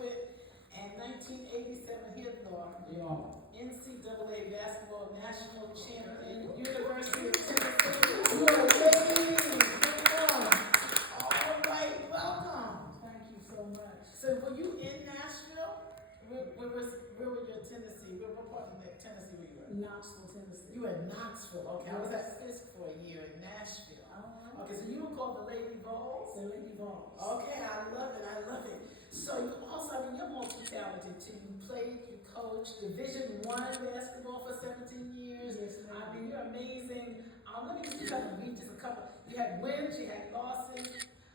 graduate and 1987 NCAA basketball national champion, University of Tennessee. You are ladies. All right, welcome. Thank you so much. So were you in Nashville? Where were you in Tennessee? What part of Tennessee were you in? Knoxville, Tennessee. You were in Knoxville, okay. I was at Fisk for a year in Nashville. Okay, so you were called the Lady Vols? The Lady Vols. Okay, I love it, I love it. So you also, I mean, you're multi-talented too. You played, you coached Division I basketball for 17 years. Yes, ma'am. I mean, you're amazing. Let me just kind of read just a couple. You had wins, you had losses,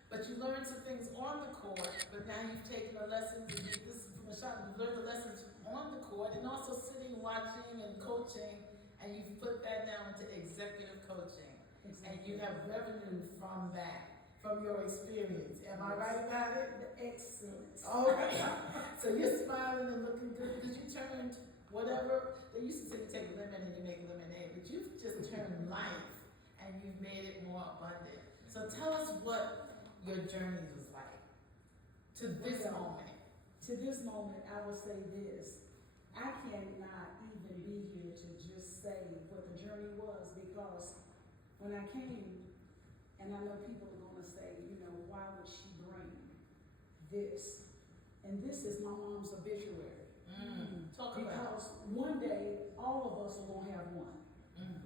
but you learned some things on the court, but now you've taken the lessons, and this is from a shot, you've learned the lessons on the court, and also sitting, watching, and coaching, and you've put that now into executive coaching. Exactly. And you have revenue from that, from your experience. Am I right about it? Excellent. All right. So you're smiling and looking good because you turned whatever, they used to say you take lemon and you make lemonade, but you've just turned life and you've made it more abundant. So tell us what your journey was like to this moment. To this moment, I will say this. I cannot even be here to just say what the journey was, because when I came, and I know people are going to say, you know, why would she bring this? And this is my mom's obituary. Talk about it. Because one day, all of us are going to have one.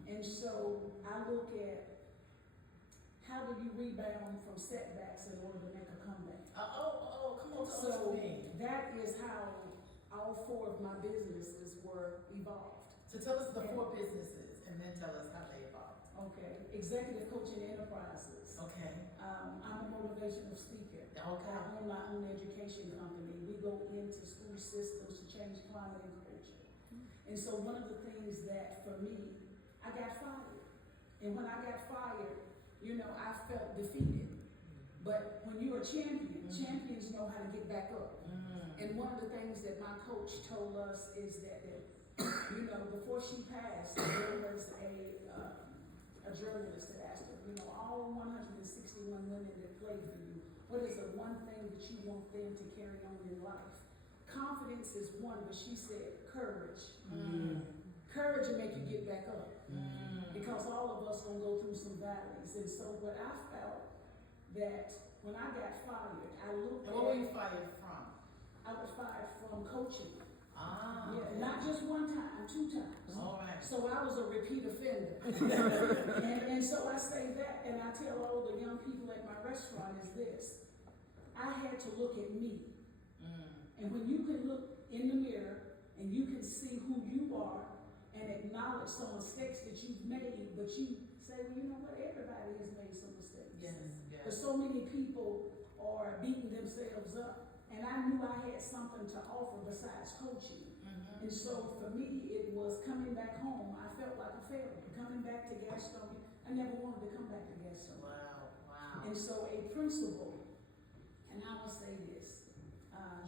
And so I look at, how do you rebound from setbacks in order to make a comeback? Come on, tell us So me. that is how all four of my businesses were evolved. So tell us the four businesses and then tell us how they evolved. Okay, Executive Coaching Enterprises. Okay. I'm a motivational speaker. Okay. I own my own education company. We go into school systems to change climate and culture. And so one of the things that for me, I got fired. And when I got fired, you know, I felt defeated. But when you're a champion, champions know how to get back up. And one of the things that my coach told us is that, you know, before she passed, there was a journalist that asked her, you know, all 161 women that played for you, what is the one thing that you want them to carry on in life? Confidence is one, but she said courage. Courage will make you get back up. Because all of us gonna go through some valleys. And so what I felt that when I got fired, I looked at— What were you fired from? I was fired from coaching. Yeah, not just one time, 2 times. All right. So I was a repeat offender. and so I say that, and I tell all the young people at my restaurant is this: I had to look at me. And when you can look in the mirror and you can see who you are and acknowledge some mistakes that you've made, but you say, well, you know what, everybody has made some mistakes. Yes. But so many people are beating themselves up. And I knew I had something to offer besides coaching. And so for me, it was coming back home. I felt like a failure. Coming back to Gastonia, I never wanted to come back to Gastonia. Wow. And so a principal, and I will say this,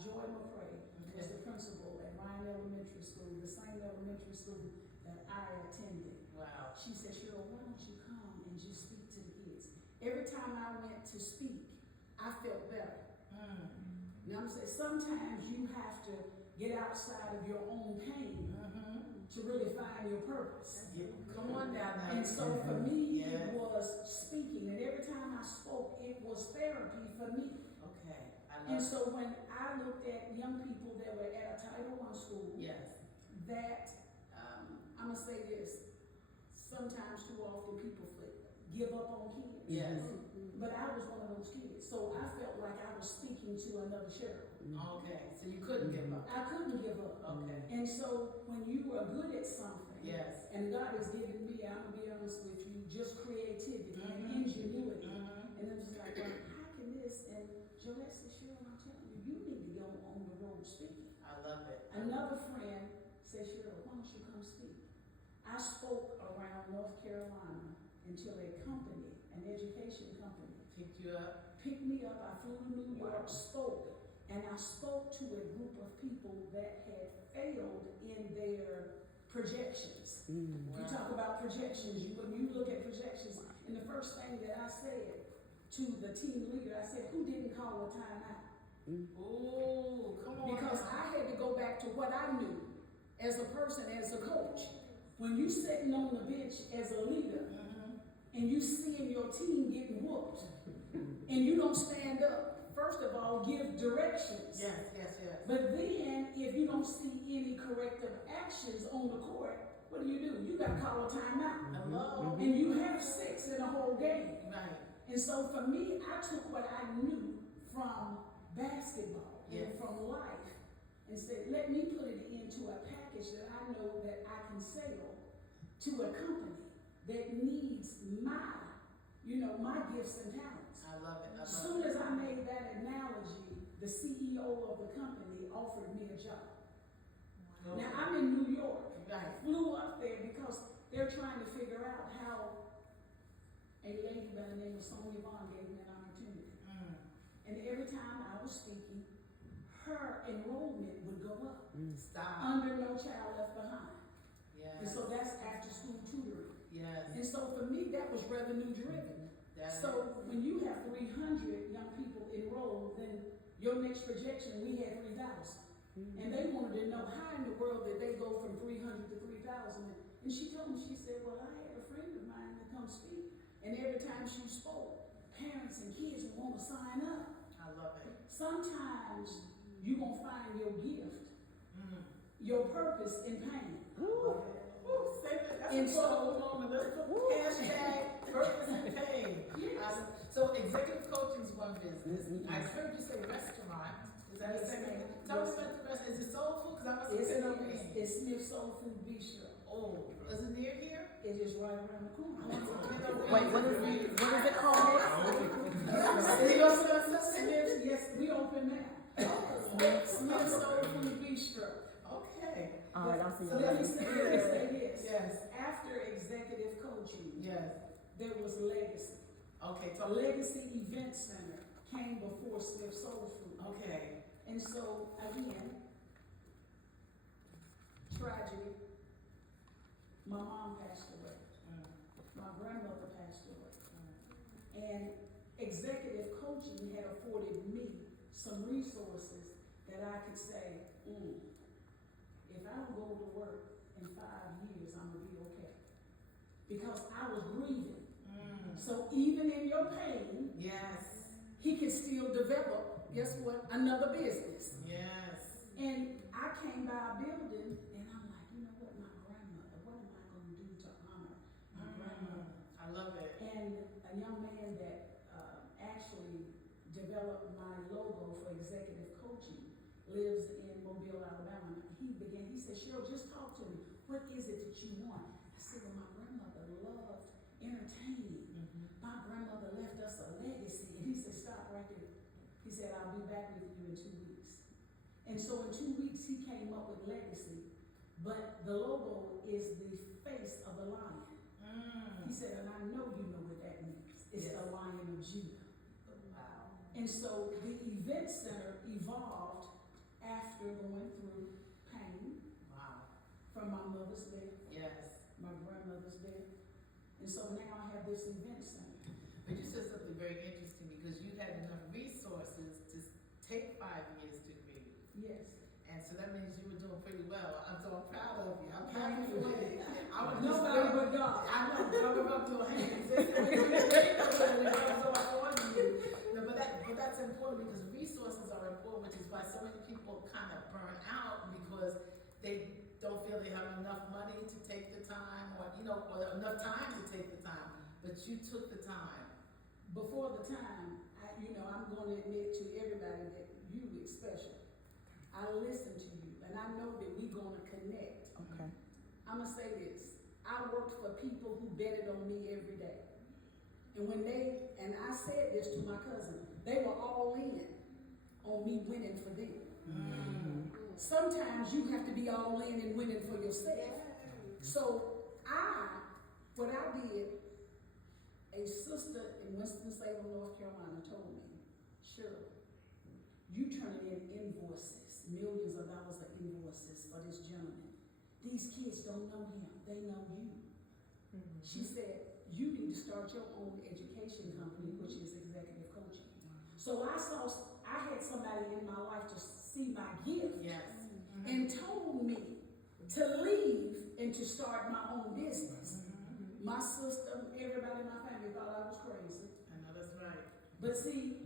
Joy McCray was the principal at Ryan Elementary School, the same elementary school that I attended. Wow. She said, Cheryl, why don't you come and just speak to the kids? Every time I went to speak, I felt better. Now I'm saying sometimes you have to get outside of your own pain to really find your purpose. Come on down now. And so for me, it was speaking, and every time I spoke, it was therapy for me. Okay. And so when I looked at young people that were at a Title I school, that I'm gonna say this: sometimes too often people give up on kids. But I was one of those kids, so I felt like I was speaking to another Cheryl. Okay, so you couldn't give up. I couldn't give up. Okay. And so when you are good at something, Yes. and God has given me, I'm gonna be honest with you, just creativity and ingenuity. And it was like, well, how can this? And Joette said, Cheryl, I'm telling you, you need to go on the road speaking. I love it. Another friend said, Cheryl, why don't you come speak? I spoke around North Carolina until a company, an education company, picked me up. I flew to New York, spoke, and I spoke to a group of people that had failed in their projections. You talk about projections, when you look at projections, and the first thing that I said to the team leader, I said, who didn't call a timeout? Ooh, come on. go back to what I knew as a person, as a coach. When you sitting on the bench as a leader, and you seeing your team getting whooped, and you don't stand up, first of all, give directions. Yes. But then, if you don't see any corrective actions on the court, what do? You got to call a timeout. Hello. And you have 6 in a whole game. Right. And so for me, I took what I knew from basketball and from life and said, let me put it into a package that I know that I can sell to a company that needs my gifts and talents. I love it. As soon as I made that analogy, the CEO of the company offered me a job. Wow. Now I'm in New York. Right. Flew up there because they're trying to figure out how a lady by the name of Sonia Vaughn gave me an opportunity. And every time I was speaking, her enrollment would go up. Stop. Under No Child Left Behind. Yes. And so that's after school tutoring. Yes. And so for me, that was revenue driven. So when you have 300 young people enrolled, then your next projection, we had 3,000. And they wanted to know how in the world did they go from 300 to 3,000. And she told me, she said, well, I had a friend of mine to come speak. And every time she spoke, parents and kids would want to sign up. I love it. Sometimes you're going to find your gift, your purpose in pain. Say that. That's And a powerful moment. Let's put hashtag purpose and pain. Yes. So executive coaching is one business. I heard you say restaurant. Is that a second? Tell me about the restaurant. Is it soul food? Because I must have said over here. It's Smith Soul Food Bistro. Oh, is it near here? It is right around the corner. Wait, what is it called? Yes, we open now. Smith Soul Food Bistro. Okay. All right, I'll see So you let me later. say this. Yes. After executive coaching, Yes. there was Legacy. Okay. A Legacy Event Center came before Smith Soul Food. Okay. And so, again, tragedy. My mom passed away. My grandmother passed away. And executive coaching had afforded me some resources that I could say, if I don't go to work in 5 years, I'm going to be okay. Because I was grieving. So even in your pain, Yes. he can still develop, guess what, another business. Yes. And I came by a building and I'm like, you know what, my grandmother, what am I going to do to honor my grandmother? I love it. And a young man that actually developed my logo for executive coaching lives in Mobile, Alabama. He said, Cheryl, just talk to me. What is it that you want? I said, well, my grandmother loved entertaining. My grandmother left us a legacy. And he said, stop right there. He said, I'll be back with you in 2 weeks. And so in 2 weeks, he came up with legacy. But the logo is the face of a lion. He said, and I know you know what that means. It's the Lion of Judah. Wow. And so the event center evolved after going through pain Wow. from my mother's death, Yes. my grandmother's death. And so now I have this event center. But you said something very interesting because you had enough resources to take 5 years to grieve. Yes. And so that means you were doing pretty well. I'm so proud of you. I'm happy for you. I would Nobody but God. I know, but I'm about to hands. No, but that's important because resources are important, which is why so many people kind of burn out because they don't feel they have enough money to take the time or or enough time to take the time. But you took the time. Before the time, I'm going to admit to everybody that you is special. I listen to you, and I know that we're going to connect. Okay. I'm going to say this. I worked for people who betted on me every day. And I said this to my cousin, they were all in on me winning for them. Sometimes you have to be all in and winning for yourself. So what I did, a sister in Winston-Salem, North Carolina told me, Cheryl, you turning in invoices, millions of dollars of invoices for this gentleman. These kids don't know him, they know you. She said, you need to start your own education company, which is executive coaching. So I had somebody in my life to see my gift. Yes. and told me to leave and to start my own business. My sister, everybody in my family thought I was crazy. I know that's right. But see,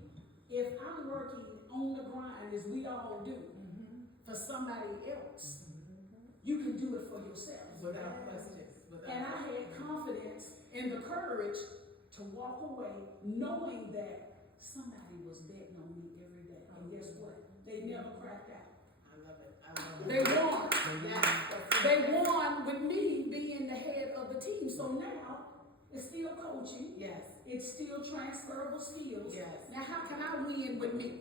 if I'm working on the grind, as we all do, for somebody else, you can do it for yourself. Without question. And I had confidence and the courage to walk away knowing that somebody was betting on me every day. And guess what? They never cracked out. I love it. I love it. They won. Yeah. They won with me being the head of the team. So now it's still coaching. Yes. It's still transferable skills. Yes. Now how can I win with me?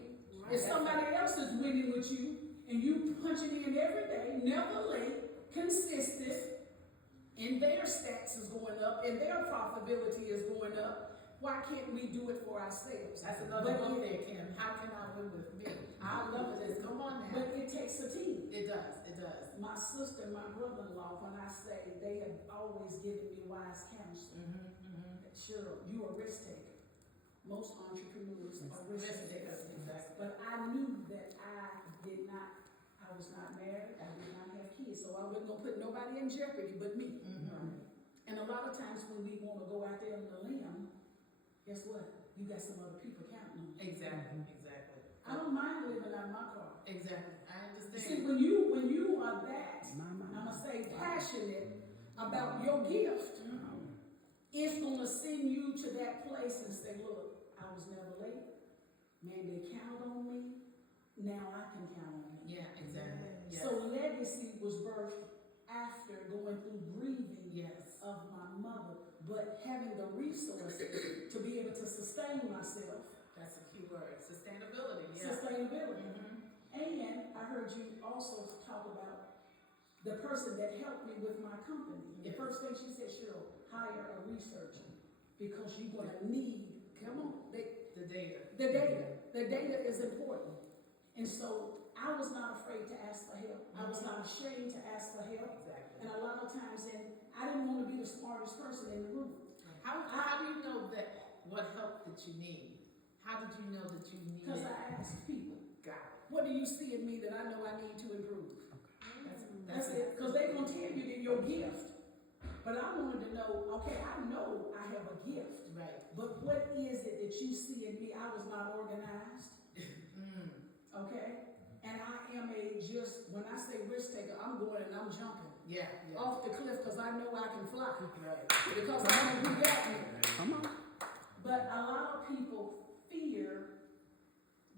If somebody else is winning with you and you punching in every day, never late, consistent, and their stats is going up and their profitability is going up, why can't we do it for ourselves? That's another book there, Kim. How can I win with me? I love it. Come on now. But it takes a team. It does. It does. My sister and my brother-in-law, when I say they have always given me wise counsel. Cheryl, you are risk taker. Most entrepreneurs are risk takers. Exactly. But I knew that I was not married, I did not have kids, so I wasn't gonna put nobody in jeopardy but me. And a lot of times when we wanna go out there on the limb, guess what? You got some other people counting on you. Exactly. Exactly. I don't mind living out of my car. Exactly. I understand. See, when you are that, I'ma say passionate about your gift, it's gonna send you to that place and say, look, I was never late. Man, they count on me. Now I can count on me. Yeah, exactly. Yes. So legacy was birthed after going through grieving Yes. of my mother, but having the resources to be able to sustain myself. That's a key word. Sustainability. Yeah. Sustainability. And I heard you also talk about the person that helped me with my company. The Yes. first thing she said, Cheryl, hire a researcher because you're gonna need, come on, The data. the data. The data is important. And so I was not afraid to ask for help. I was not ashamed to ask for help. Exactly. And a lot of times, I didn't want to be the smartest person in the room. How do you know that what help that you need? How did you know that you needed? Because I asked people, God. what do you see in me that I know I need to improve? That's it. Because they're going to tell you that your gift. But I wanted to know, okay, I know I have a gift. Right. But what is it that you see in me? I was not organized. Okay? And I am when I say risk taker, I'm going and I'm jumping. Yeah. Off the cliff because I know I can fly. Right. Because I know who got me. Come on. But a lot of people fear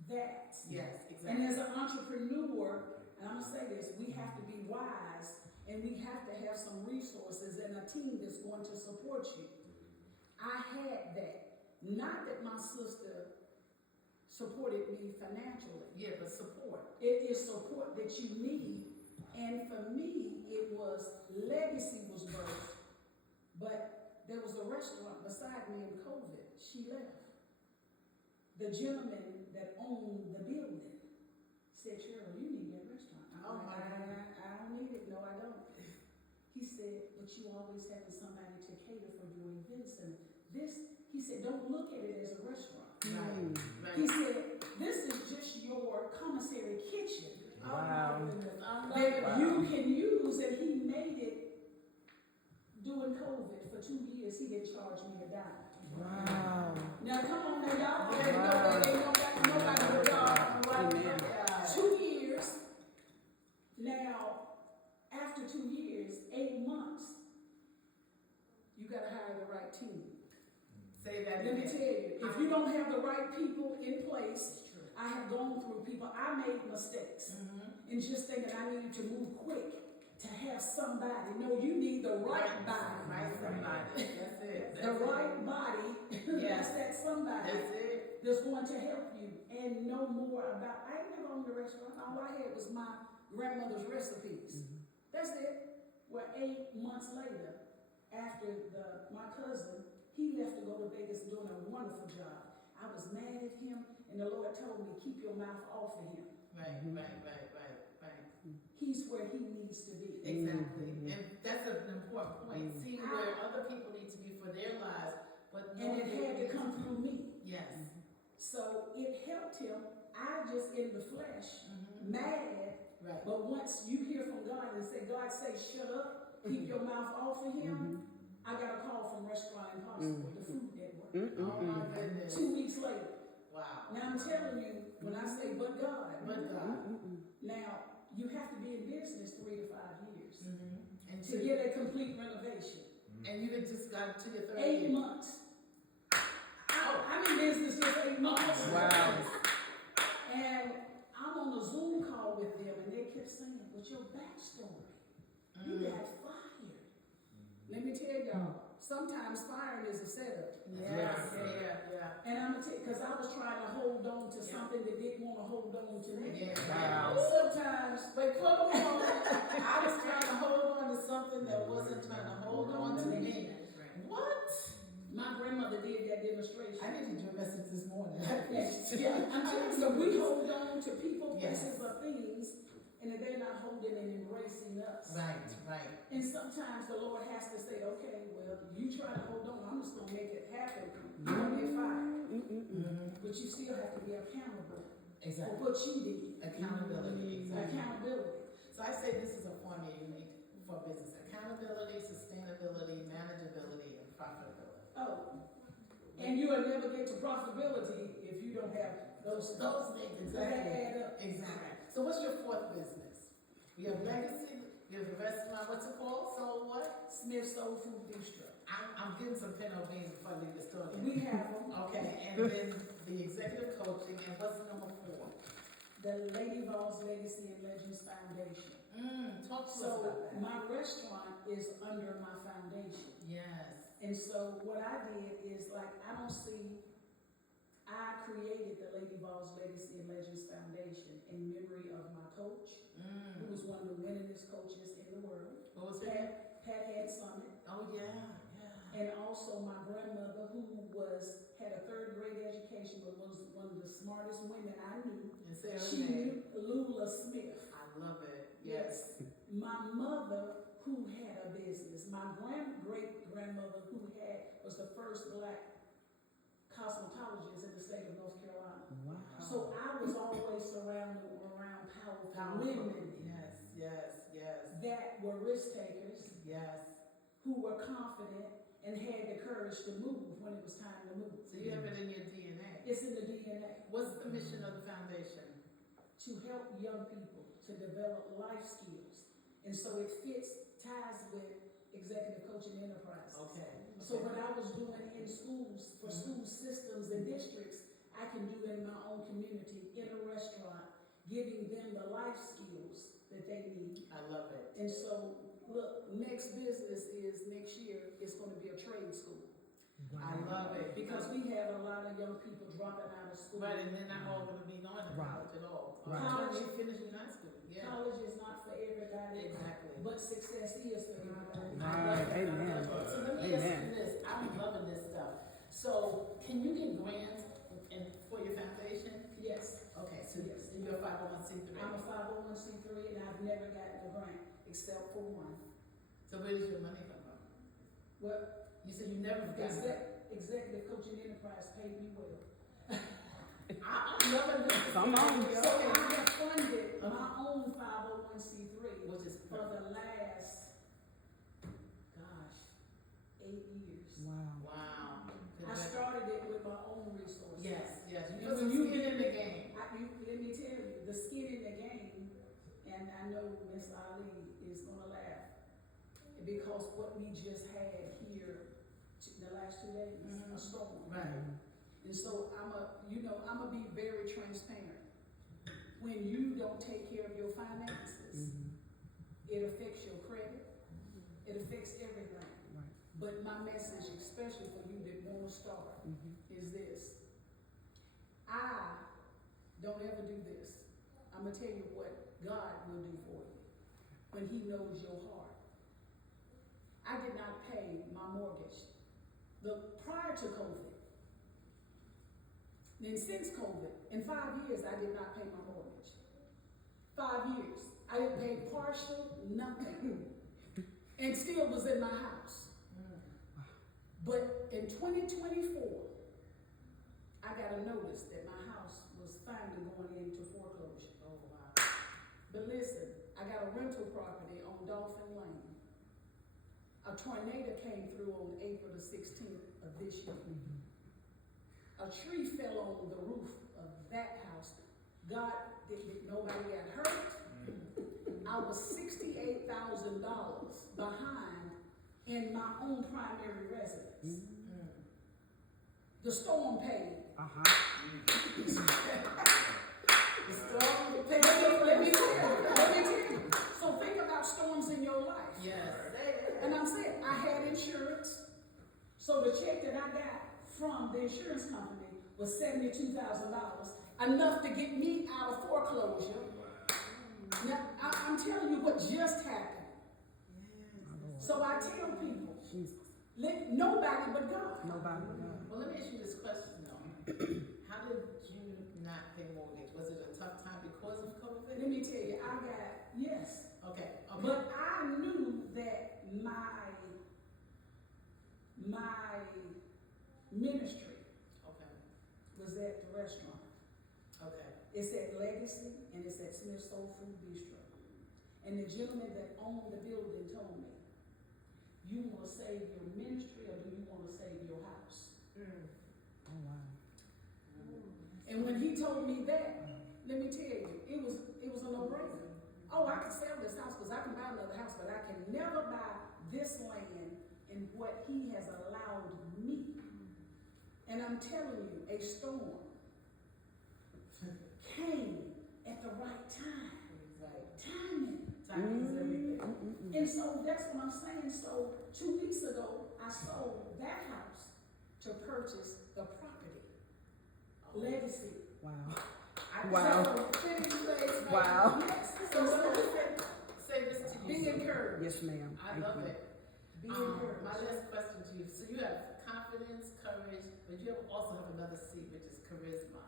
that. Yes, exactly. And as an entrepreneur, and I'm going to say this, we have to be wise and we have to have some resources and a team that's going to support you. I had that. Not that my sister supported me financially. Yeah, but support. It is support that you need. And for me, it was legacy was birthed. But there was a restaurant beside me in COVID. She left. The gentleman that owned the building said, Cheryl, you need that restaurant. Oh my God. I don't need it. No, I don't. He said, but you always having somebody to cater for your events. And he said, don't look at it as a restaurant. Right. He said, this is just your commissary kitchen. Wow. That you can use, and he made it during COVID for 2 years. He didn't charge me a dime. Wow. Now come on, now y'all already know that ain't nobody with God. 2 years. Now, after 2 years, 8 months, you gotta hire the right team. Say that Let me again. tell you, if you don't have the right people in place, I have gone through people, I made mistakes. And just thinking I needed to move quick to have somebody. No, you need the right body. Right somebody. That's it. The right body. Yes. That's that somebody. That's it. That's going to help you and know more about. I ain't never owned a restaurant. All I had was my grandmother's recipes. That's it. Well, 8 months later, after my cousin, he left to go to Vegas doing a wonderful job. I was mad at him, and the Lord told me, keep your mouth off of him. Right. He's where he needs to be. Exactly. And that's an important point. See where other people need to be for their lives, but And it had to come through me. Yes. So it helped him. I just in the flesh, mad. Right. But once you hear from God and say, God say, shut up, keep your mouth off of him, I got a call from Restaurant Impossible, the Food Network. Oh my goodness. 2 weeks later. Wow. Now I'm telling you, when I say but God, now you have to be in business 3 to 5 years And to get a complete renovation. And you had just got to your 3rd 8 year. months. I'm in business just 8 months. Wow. And I'm on a Zoom call with them, and they kept saying, "What's your backstory? You got fired." Let me tell y'all, sometimes firing is a setup. Yeah. And I'm gonna tell you, because I was trying to hold on to something that didn't want to hold on to me. Wow. Sometimes, Wait, hold on. I was trying to hold on to something that wasn't trying to hold on to me. What? my grandmother did that demonstration. I need to do a message this morning. Yeah, I'm telling you, so we hold on to people, Yes. places, or things, and that they're not holding and embracing us. Right. And sometimes the Lord has to say, okay, well, you try to hold on, I'm just gonna make it happen. You're gonna get fired. But you still have to be accountable for what you did. Accountability. Accountability. So I say this is a formula you need for business: accountability, sustainability, manageability, and profitability. Oh, and you will never get to profitability if you don't have those things. They add up. Exactly. So what's your 4th business? We have legacy. We have the restaurant. What's it called? Soul what? Smith Soul Food Bistro. I'm getting some pinot beans before I leave the store. We have them. Okay, and then the executive coaching, and what's number 4? The Lady Voss Legacy and Legends Foundation. Talk to us So about that. my restaurant is under my foundation. Yes. And so what I did is I created the Lady Voss Legacy and Legends Foundation in memory of my coach, who was one of the winningest coaches in the world. What was it? Pat Head Summit. Oh yeah. And also my grandmother, who had a 3rd grade education, but was one of the smartest women I knew. And say her She name. knew Lula Smith. I love it. Yes. My mother, who had a business. My great-grandmother, who was the first Black cosmetologist in the state of North Carolina. Wow. So I was always surrounded around powerful women Yes. that were risk takers, Yes. who were confident and had the courage to move when it was time to move. So you have it in your DNA. It's in the DNA. What's the mission of the foundation? To help young people to develop life skills. And so it ties with executive coaching enterprise. Okay. So what I was doing in schools, for school systems and districts, I can do in my own community, in a restaurant, giving them the life skills that they need. I love it. And so, look, next business is next year, it's gonna be a trade school. I love it. Because we have a lot of young people dropping out of school. Right, and they're not all going to be going to college at all. Right. College- You finishing high school. Yeah. College is not for everybody. Exactly. But success is for everybody. Right, amen. So let me ask you this. I'm loving this stuff. So can you get grants for your foundation? Yes, Okay, so Yes. you're a 501c3. I'm a 501c3 and I've never gotten a grant except for one. So where does your money come from? Well, You said you never got it. Executive Coaching Enterprise paid me well. I'm loving this. Come on. So I have funded my own 501c3 Which is for the last, 8 years. Wow. Wow. I started it with my own resources. Yes. You Because put some you skin get in the game. let me tell you, the skin in the game, and I know Miss Ali is gonna laugh, because what we just had here the last 2 days, a storm. Right. And so I'm gonna be very transparent. When you don't take care of your finances, it affects your credit, it affects everything. Right. But my message, especially for you that want to start, is this. I don't ever do this. I'm gonna tell you what God will do for you when He knows your heart. I did not pay my mortgage prior to COVID. Then since COVID, in 5 years, I did not pay my mortgage. 5 years. I didn't pay partial, nothing. And still was in my house. But in 2024, I got a notice that my house was finally going into foreclosure. Oh, wow. But listen, I got a rental property on Dolphin Lane. A tornado came through on April the 16th of this year. A tree fell on the roof of that house. God, nobody got hurt. I was $68,000 behind in my own primary residence. The storm paid. The storm paid. Let me tell you. So think about storms in your life. Yes. And I'm saying, I had insurance. So the check that I got from the insurance company was $72,000, enough to get me out of foreclosure. Now, I'm telling you what just happened. So I tell people, let nobody but God. Nobody but God. Well, let me ask you this question though. How did you not pay mortgage? Was it a tough time because of COVID? Let me tell you, yes. Okay. But I knew that my ministry was at the restaurant. Okay. It's at Legacy and it's at Smith's Soul Food Bistro. And the gentleman that owned the building told me, you want to save your ministry or do you want to save your house? Oh, wow. And when he told me that, let me tell you, it was a no-brainer. Oh, I can sell this house because I can buy another house, but I can never buy this land in what he has allowed me. And I'm telling you, a storm came at the right time. Right. Timing. Timing is everything. And so that's what I'm saying. So 2 weeks ago, I sold that house to purchase the property. Legacy. Wow. I Wow. finished place, right? Wow. Yes. So let me say this to you. Be encouraged. Yes, ma'am. I love it. Be encouraged. My last question to you. So you have confidence, courage, but you also have another C, which is charisma.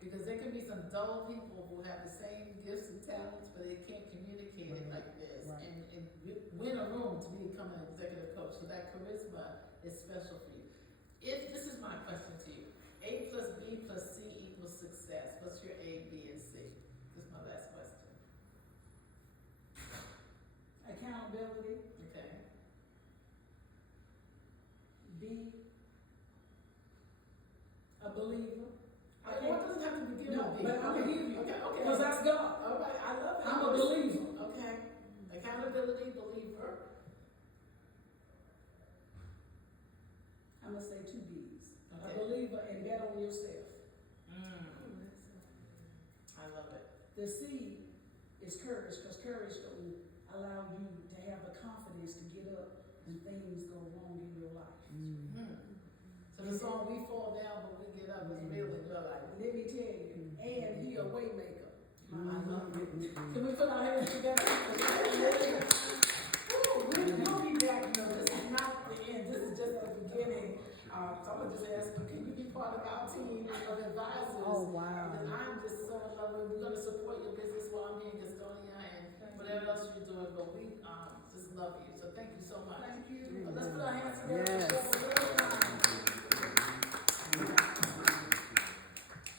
Because there can be some dull people who have the same gifts and talents, but they can't communicate it like this and win a room to become an executive coach. So that charisma is special for you. If this is my question to you, A plus B plus C equals success. What's your A, B, and C? This is my last question. Accountability. Okay. B, a believer. Well, it doesn't have to begin No, with B. but I'm gonna give you. Okay. Because that's God. All right, I love that. I'm a believer. Okay. Accountability, believer. I'm gonna say 2 B's. Okay. A believer and bet on yourself. I love it. The C is courage, because courage will allow you to have the confidence to get up when things go wrong in your life. So the song "We Fall Down But We Get Up" is real in your life. Let me tell you, and he a way maker. I love it. Can we put our hands together? We'll be back. This is not the end. This is just the beginning. So I'm gonna just ask you, can you be part of our team of advisors? Oh, wow. Because I'm just so in love with. We're gonna support your business while I'm here in Gastonia and whatever else you're doing. But we just love you. So thank you so much. Thank you. Let's put our hands together. Yes.